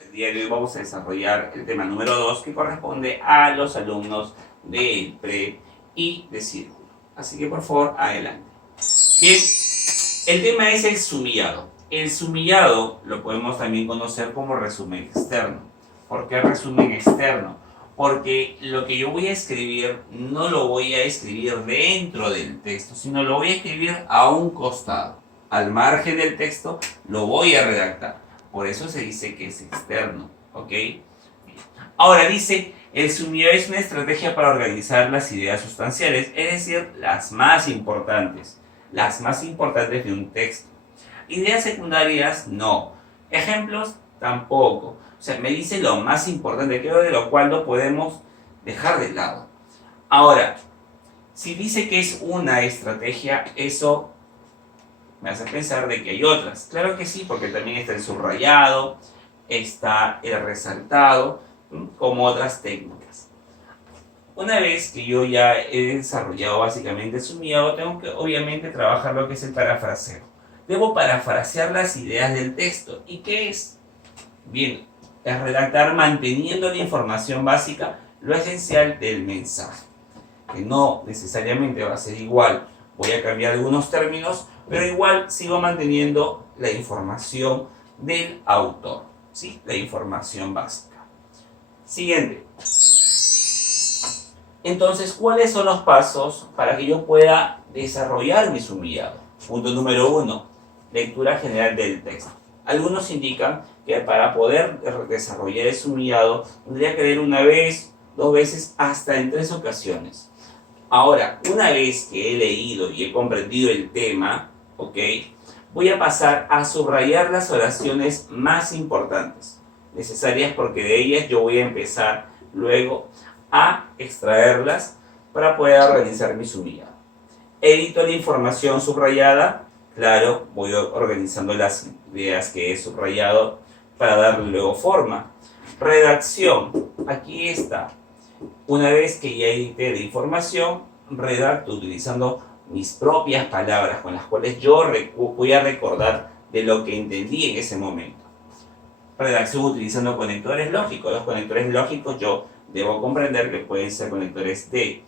El día de hoy vamos a desarrollar el tema número 2 que corresponde a los alumnos del pre y de círculo. Así que por favor, adelante. Bien, el tema es el sumillado. El sumillado lo podemos también conocer como resumen externo. ¿Por qué resumen externo? Porque lo que yo voy a escribir no lo voy a escribir dentro del texto, sino lo voy a escribir a un costado. Al margen del texto lo voy a redactar. Por eso se dice que es externo, ¿ok? Ahora dice, el sumillado es una estrategia para organizar las ideas sustanciales, es decir, las más importantes de un texto. Ideas secundarias, no. Ejemplos, tampoco. O sea, me dice lo más importante, creo de lo cual no podemos dejar de lado. Ahora, si dice que es una estrategia, eso me hace pensar de que hay otras. Claro que sí, porque también está el subrayado, está el resaltado, como otras técnicas. Una vez que yo ya he desarrollado básicamente el sumillado, tengo que obviamente trabajar lo que es el parafraseo. Debo parafrasear las ideas del texto. ¿Y qué es? Bien, es redactar manteniendo la información básica, lo esencial del mensaje. Que no necesariamente va a ser igual. Voy a cambiar algunos términos, pero igual sigo manteniendo la información del autor, ¿sí? La información básica. Siguiente. Entonces, ¿cuáles son los pasos para que yo pueda desarrollar mi sumillado? Punto número 1, lectura general del texto. Algunos indican que para poder desarrollar el sumillado tendría que leer una vez, 2 veces, hasta en 3 ocasiones. Ahora, una vez que he leído y he comprendido el tema, ¿ok? Voy a pasar a subrayar las oraciones más importantes, necesarias porque de ellas yo voy a empezar luego a extraerlas para poder organizar mi sumillado. Edito la información subrayada, claro, voy organizando las ideas que he subrayado para darle luego forma. Redacción, aquí está. Una vez que ya edité la información, redacto utilizando mis propias palabras con las cuales yo voy a recordar de lo que entendí en ese momento. Redacción utilizando conectores lógicos. Los conectores lógicos yo debo comprender que pueden ser conectores de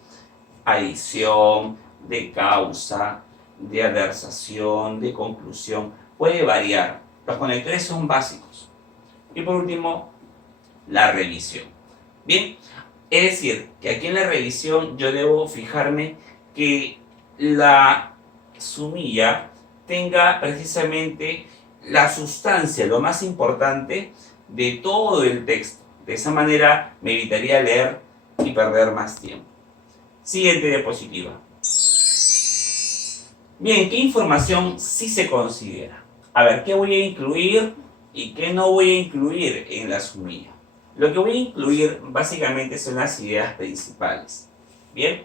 adición, de causa, de adversación, de conclusión. Puede variar. Los conectores son básicos. Y por último, la revisión. Bien, es decir, que aquí en la revisión yo debo fijarme que la sumilla tenga precisamente la sustancia, lo más importante de todo el texto. De esa manera me evitaría leer y perder más tiempo. Siguiente diapositiva. Bien, ¿qué información sí se considera? A ver, ¿qué voy a incluir y qué no voy a incluir en la sumilla? Lo que voy a incluir básicamente son las ideas principales. Bien,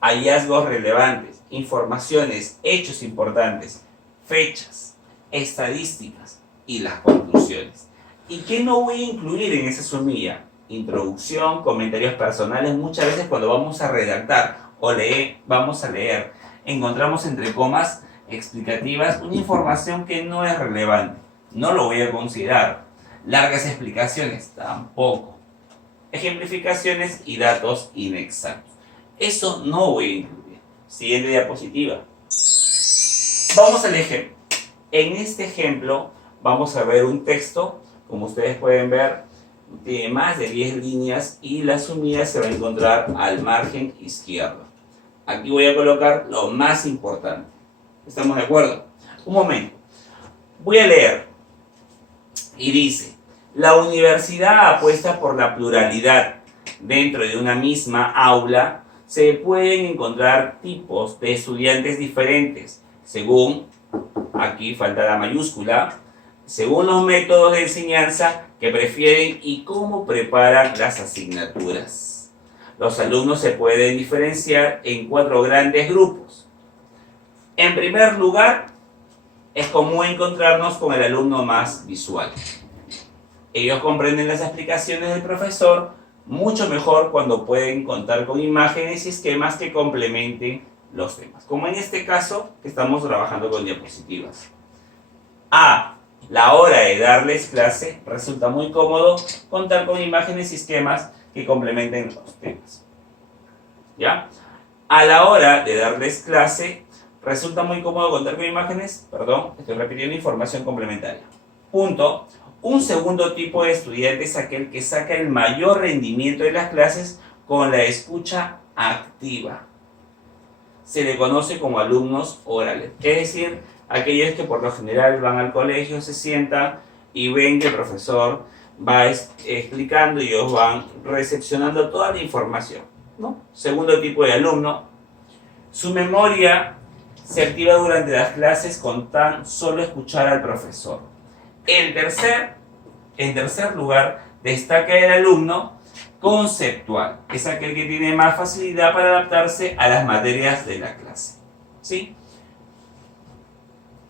hallazgos relevantes, informaciones, hechos importantes, fechas, estadísticas y las conclusiones. ¿Y qué no voy a incluir en esa sumilla? Introducción, comentarios personales. Muchas veces cuando vamos a redactar o vamos a leer, encontramos entre comas explicativas una información que no es relevante. No lo voy a considerar. Largas explicaciones, tampoco. Ejemplificaciones y datos inexactos. Eso no voy a incluir. Siguiente diapositiva. Vamos al ejemplo. En este ejemplo vamos a ver un texto, como ustedes pueden ver, tiene más de 10 líneas y la sumida se va a encontrar al margen izquierdo. Aquí voy a colocar lo más importante. ¿Estamos de acuerdo? Un momento. Voy a leer. Y dice, la universidad apuesta por la pluralidad. Dentro de una misma aula se pueden encontrar tipos de estudiantes diferentes, según, aquí falta la mayúscula, según los métodos de enseñanza que prefieren y cómo preparan las asignaturas. Los alumnos se pueden diferenciar en 4 grandes grupos. En primer lugar, es común encontrarnos con el alumno más visual. Ellos comprenden las explicaciones del profesor mucho mejor cuando pueden contar con imágenes y esquemas que complementen los temas. Como en este caso, que estamos trabajando con diapositivas. A. la hora de darles clase, resulta muy cómodo contar con imágenes y esquemas que complementen los temas. ¿Ya? A la hora de darles clase, resulta muy cómodo contar con imágenes, perdón, estoy repitiendo información complementaria. Punto. Un segundo tipo de estudiante es aquel que saca el mayor rendimiento de las clases con la escucha activa. Se le conoce como alumnos orales, es decir, aquellos que por lo general van al colegio, se sientan y ven que el profesor va explicando y ellos van recepcionando toda la información, ¿no? Segundo tipo de alumno, su memoria se activa durante las clases con tan solo escuchar al profesor. En tercer lugar, destaca el alumno conceptual. Es aquel que tiene más facilidad para adaptarse a las materias de la clase. ¿Sí?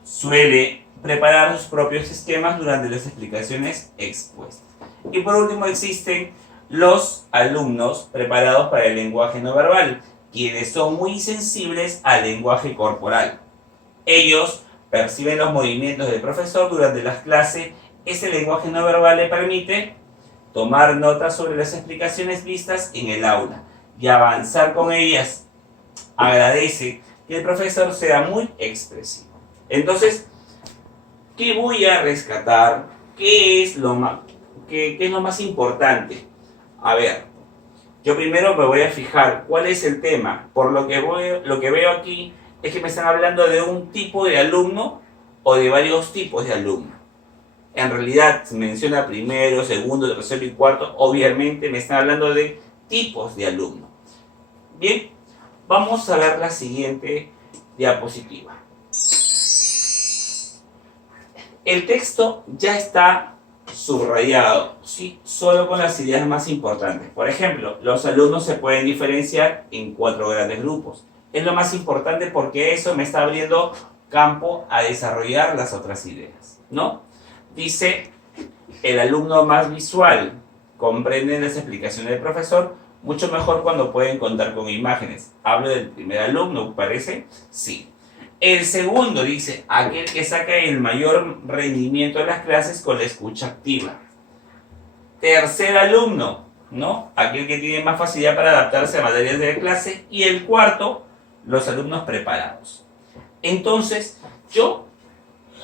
Suele preparar sus propios esquemas durante las explicaciones expuestas. Y por último existen los alumnos preparados para el lenguaje no verbal, quienes son muy sensibles al lenguaje corporal. Ellos perciben los movimientos del profesor durante las clases. Ese lenguaje no verbal le permite tomar notas sobre las explicaciones vistas en el aula y avanzar con ellas. Agradece que el profesor sea muy expresivo. Entonces, ¿qué voy a rescatar? ¿Qué es lo más importante? A ver, yo primero me voy a fijar cuál es el tema. Por lo que veo aquí es que me están hablando de un tipo de alumno o de varios tipos de alumno. En realidad se menciona primero, segundo, tercero y cuarto. Obviamente me están hablando de tipos de alumno. Bien, vamos a ver la siguiente diapositiva. El texto ya está subrayado, ¿sí? Solo con las ideas más importantes. Por ejemplo, los alumnos se pueden diferenciar en 4 grandes grupos. Es lo más importante porque eso me está abriendo campo a desarrollar las otras ideas, ¿no? Dice, el alumno más visual comprende las explicaciones del profesor mucho mejor cuando pueden contar con imágenes. Hablo del primer alumno, ¿parece? Sí. El segundo dice, aquel que saca el mayor rendimiento de las clases con la escucha activa. Tercer alumno, ¿no? Aquel que tiene más facilidad para adaptarse a materias de clase. Y el cuarto, los alumnos preparados. Entonces, yo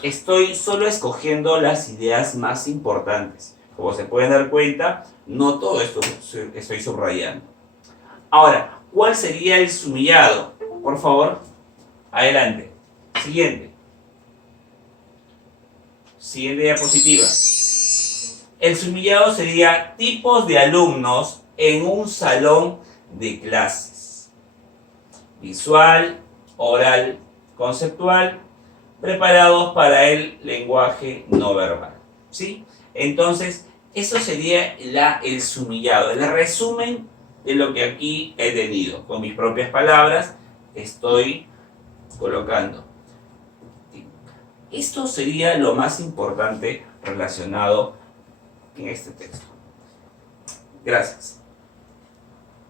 estoy solo escogiendo las ideas más importantes. Como se pueden dar cuenta, no todo esto estoy subrayando. Ahora, ¿cuál sería el sumillado? Por favor, adelante. Siguiente diapositiva. El sumillado sería tipos de alumnos en un salón de clases. Visual, oral, conceptual, preparados para el lenguaje no verbal. ¿Sí? Entonces, eso sería el sumillado, el resumen de lo que aquí he tenido. Con mis propias palabras estoy colocando. Esto sería lo más importante relacionado en este texto. Gracias.